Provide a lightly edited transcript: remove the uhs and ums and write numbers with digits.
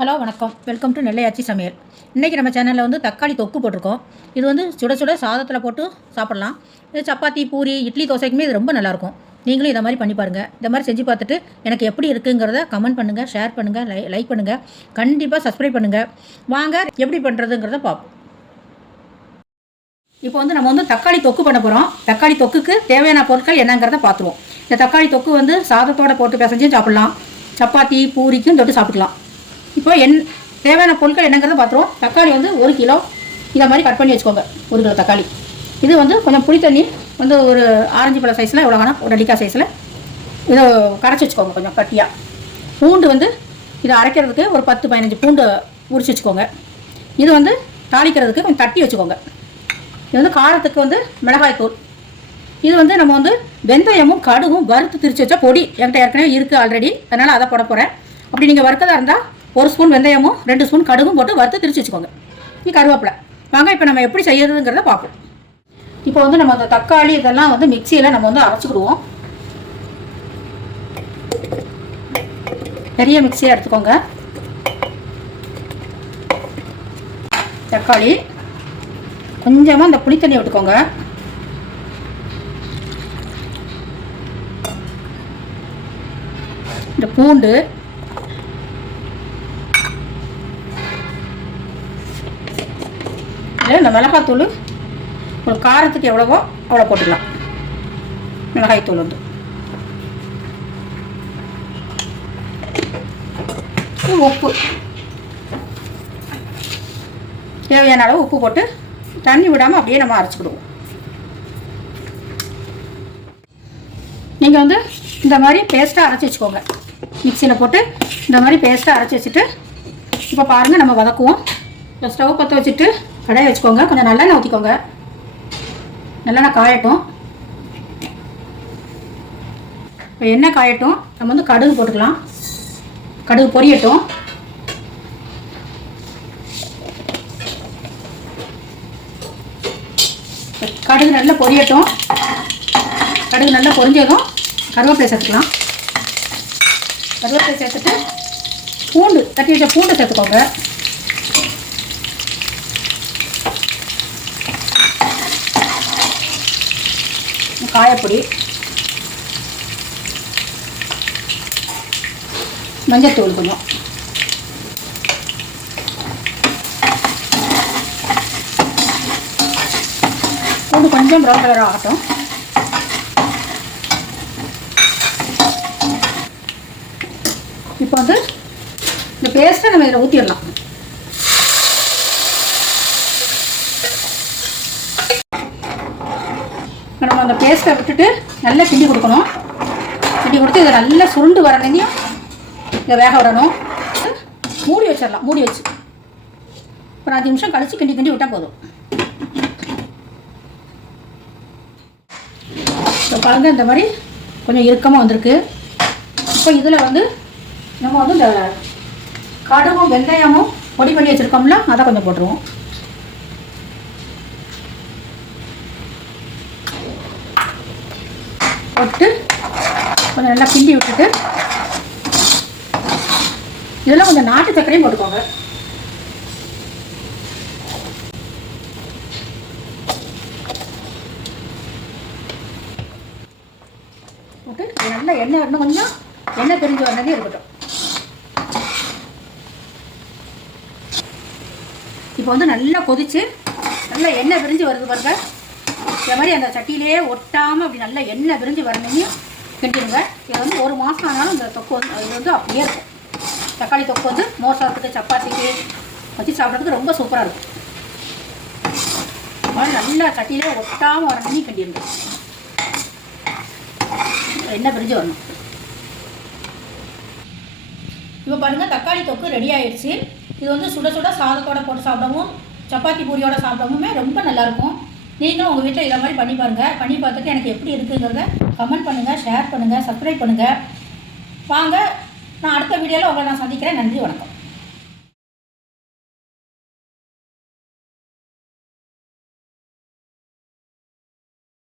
Hello வணக்கம், welcome to நெல்லையாச்சி சமையல். இன்றைக்கி நம்ம சேனலில் வந்து தக்காளி தொக்கு போட்டிருக்கோம். இது வந்து சுட சுட சாதத்தில் போட்டு சாப்பிட்லாம். இது சப்பாத்தி, பூரி, இட்லி, தோசைக்குமே இது ரொம்ப நல்லாயிருக்கும். நீங்களும் இதை மாதிரி பண்ணி பாருங்கள். இந்த மாதிரி செஞ்சு பார்த்துட்டு எனக்கு எப்படி இருக்குங்கிறத கமெண்ட் பண்ணுங்கள், ஷேர் பண்ணுங்கள், லைக் பண்ணுங்கள், கண்டிப்பாக சப்ஸ்கிரைப் பண்ணுங்கள். வாங்க எப்படி பண்ணுறதுங்கிறத பார்ப்போம். இப்போ வந்து நம்ம வந்து தக்காளி தொக்கு பண்ண போகிறோம். தக்காளி தொக்குக்கு தேவையான பொருட்கள் என்னங்கிறத பார்த்துருவோம். இந்த தக்காளி தொக்கு வந்து சாதத்தோடு போட்டு பிசைஞ்சும் சாப்பிட்லாம், சப்பாத்தி பூரிக்கும் தொட்டு சாப்பிட்டுக்கலாம். இப்போ தேவையான பொருட்கள் என்னங்கிறத பார்த்துருவோம். தக்காளி வந்து 1 கிலோ இதை மாதிரி கட் பண்ணி வச்சுக்கோங்க. 1 கிலோ தக்காளி. இது வந்து கொஞ்சம் புளி தண்ணி வந்து ஒரு ஆரஞ்சு பழ சைஸில் எவ்வளோ வேணால், ஒரு நெல்லிக்காய் சைஸில் இதை கரைச்சி வச்சுக்கோங்க கொஞ்சம் கட்டியாக. பூண்டு வந்து இதை அரைக்கிறதுக்கு ஒரு 10-15 பூண்டு உரிச்சு வச்சுக்கோங்க. இது வந்து தாளிக்கிறதுக்கு கொஞ்சம் தட்டி வச்சுக்கோங்க. இது வந்து காரத்துக்கு வந்து மிளகாய் தூள். இது வந்து நம்ம வந்து வெந்தயமும் கடுகும் வறுத்து திரிச்சு வச்சா பொடி என்கிட்ட ஏற்கனவே இருக்குது ஆல்ரெடி, அதனால் அதை போட போகிறேன். அப்படி நீங்கள் வறுக்கதாக இருந்தால் 1 ஸ்பூன் வெந்தயமும் 2 ஸ்பூன் கடுகும் போட்டு வறுத்து திரிச்சு வச்சுக்கோங்க. கருவேப்பிலை. வாங்க இப்போ நம்ம எப்படி செய்யறதுங்கிறத பார்ப்போம். இப்போ வந்து நம்ம அந்த தக்காளி இதெல்லாம் வந்து மிக்சியில் நம்ம வந்து அரைச்சிக்கிடுவோம். பெரிய மிக்சியாக எடுத்துக்கோங்க. தக்காளி கொஞ்சமாக அந்த புளித்தண்ணி விட்டுக்கோங்க. இந்த பூண்டு, இந்த மிளகாத்தூள் ஒரு காரத்துக்கு எவ்வளவோ அவ்வளோ போட்டுக்கலாம். மிளகாய்த்தூள் வந்து உப்பு, தேவையான அளவு உப்பு போட்டு தண்ணி விடாமல் அப்படியே நம்ம அரைச்சிக்கிடுவோம். நீங்கள் வந்து இந்த மாதிரி பேஸ்ட்டாக அரைச்சி வச்சுக்கோங்க. மிக்சியில் போட்டு இந்த மாதிரி பேஸ்ட்டாக அரைச்சி வச்சுட்டு இப்போ பாருங்கள் நம்ம வதக்குவோம். இப்போ ஸ்டவ் பற்ற வச்சுட்டு கடாயை வச்சுக்கோங்க. கொஞ்சம் நல்லெண்ணெய் ஊற்றிக்கோங்க. நல்லெண்ணெய் காயட்டும். இப்போ எண்ணெய் காயட்டும். நம்ம வந்து கடுகு போட்டுக்கலாம். கடுகு பொரியட்டும். கடுகு நல்லா பொரியட்டும். கடுகு நல்லா பொரிஞ்சதும் கருவேப்பிலை சேர்த்துக்கலாம். கருவேப்பிலை சேர்த்துட்டு பூண்டு தட்டி வச்ச பூண்டை சேர்த்துக்கோங்க. காயப்பொடி, மஞ்சத்தூள் கொஞ்சம், பூண்டு கொஞ்சம் ப்ரௌன் கலர் ஆகட்டும். இப்போ வந்து இந்த பேஸ்ட்டை நம்ம இதில் ஊற்றிடலாம். நம்ம அந்த பேஸ்ட்டை விட்டுட்டு நல்லா கிண்டி கொடுக்கணும். கிண்டி கொடுத்து இதை நல்லா சுருண்டு வரணையும் இதை வேக விடணும். மூடி வச்சிடலாம். மூடி வச்சு ஒரு 5 நிமிஷம் கழித்து கிண்டி விட்டால் போதும். இப்போ பாருங்கள், இந்த மாதிரி கொஞ்சம் இறுக்கமாக வந்திருக்கு. இப்போ இதில் வந்து நம்ம வந்து இந்த கடுகும் வெந்தயமும் பொடி பண்ணி வச்சுருக்கோம்ல, அதை கொஞ்சம் போட்டுருவோம். போட்டு கொஞ்சம் நல்லா கிண்டி விட்டுட்டு இதெல்லாம் கொஞ்சம் நாட்டு சர்க்கரையும் போட்டுக்கோங்க. போட்டு நல்லா எண்ணெய் வரணும். கொஞ்சம் எண்ணெய் பிரிஞ்சு வந்ததே இருக்கட்டும். இப்போ வந்து நல்லா கொதிச்சு நல்லா எண்ணெய் பிரிஞ்சு வருது பாருங்க. இந்த மாதிரி அந்த சட்டியிலே ஒட்டாமல் அப்படி நல்லா எண்ணெய் பிரிஞ்சு வரணும்னு கிண்டிடுங்க. இது வந்து 1 மாதம் ஆனாலும் இந்த தொக்கு வந்து இது வந்து அப்படியே இருக்கும். தக்காளி தொக்கு வந்து மோர் சாதத்துக்கு, சப்பாத்திக்கு வச்சு சாப்பிட்றதுக்கு ரொம்ப சூப்பராக இருக்கும். நல்லா சட்டியிலே ஒட்டாமல் வரணும்னு கிண்டிடுங்க. எண்ணெய் பிரிஞ்சு வரணும். இப்போ பாருங்கள், தக்காளி தொக்கு ரெடி ஆயிடுச்சு. இது வந்து சுட சுட சாதத்தோடு போட்டு சாப்பிடவும், சப்பாத்தி பூரியோட சாப்பிடவுமே ரொம்ப நல்லாயிருக்கும். நீங்களும் உங்கள் வீட்டில் இதை மாதிரி பண்ணி பாருங்கள். பண்ணி பார்த்துட்டு எனக்கு எப்படி இருக்குங்கிறத கமெண்ட் பண்ணுங்கள், ஷேர் பண்ணுங்கள், சப்ஸ்கிரைப் பண்ணுங்கள். வாங்க, நான் அடுத்த வீடியோவில் உங்களை நான் சந்திக்கிறேன். நன்றி, வணக்கம்.